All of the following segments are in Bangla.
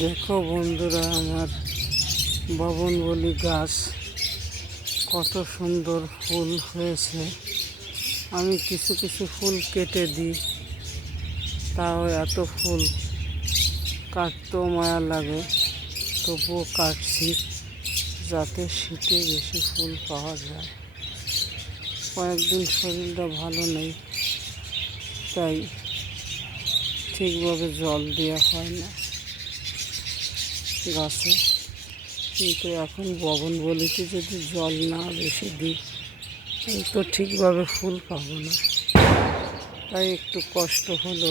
দেখো বন্ধুরা, আমার বাবন গাছ কত সুন্দর ফুল হয়েছে। আমি কিছু কিছু ফুল কেটে দিই। তাও এত ফুল। কাটতেও মায়া লাগে, তবুও কাটছি যাতে শীতে বেশি ফুল পাওয়া যায়। কয়েকদিন শরীরটা ভালো নেই, তাই ঠিকভাবে জল দেওয়া হয় না। গাছে। কিন্তু এখন ববন বলিতে যদি জল না বেশি দিই তো ঠিকভাবে ফুল পাবো না। তাই একটু কষ্ট হলো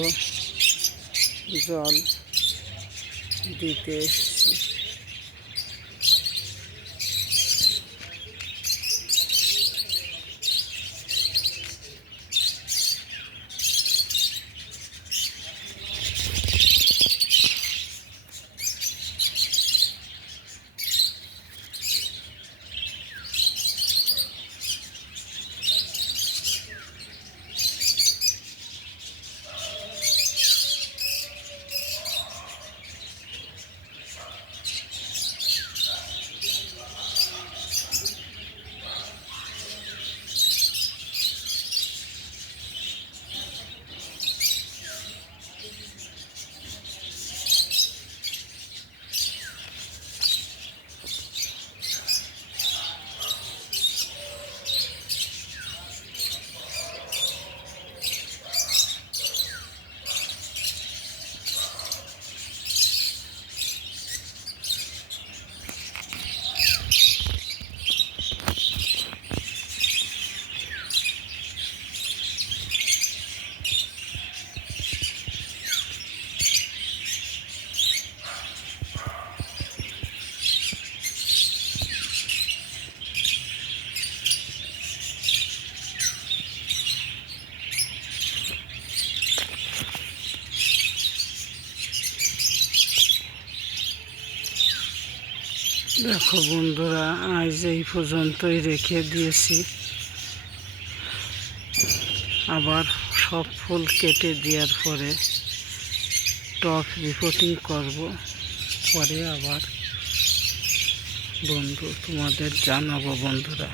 জল দিতে এসছি। দেখো বন্ধুরা, আজ এই পর্যন্তই রেখে দিয়েছি। আবার সব ফুল কেটে দেওয়ার পরে টপ রিপোর্টিং করব। পরে আবার বন্ধু তোমাদের জানাব বন্ধুরা।